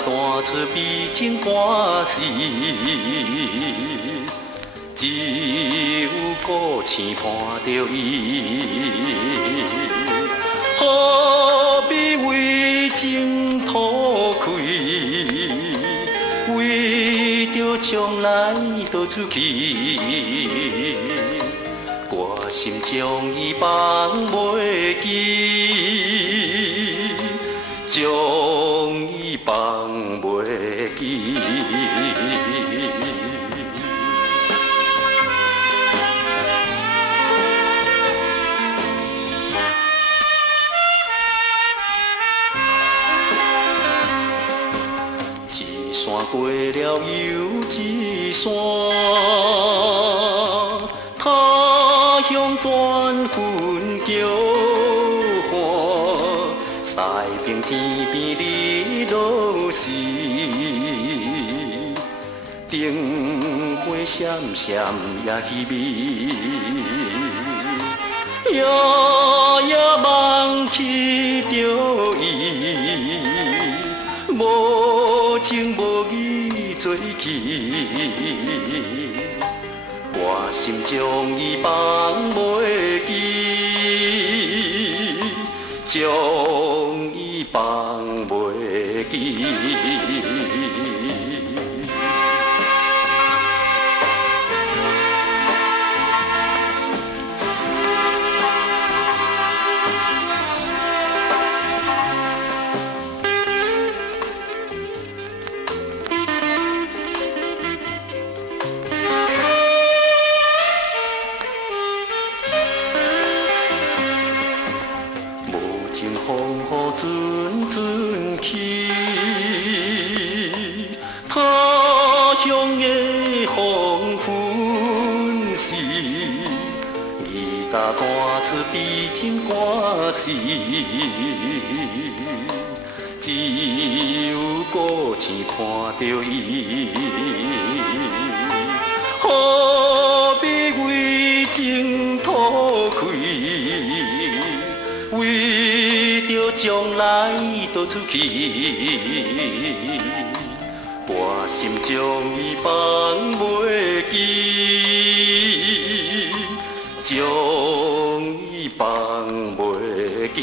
弹出美情歌词，只有故乡伴着伊。何必为情土开？为着将来逃出去，我心将伊放袂记，将伊放袂记。山过了又一山，他乡断魂叫唤，西边天边日落时，灯花闪闪也稀微，夜夜梦起着伊。无情无义做去，我心将伊放袂记，将伊放袂记。风雨阵阵起，他乡的黄昏时，伊搭弹出悲情歌词，只有故乡看着伊。何必为情土开？为着将来逃出去，我心将伊放袂记，将伊放袂记。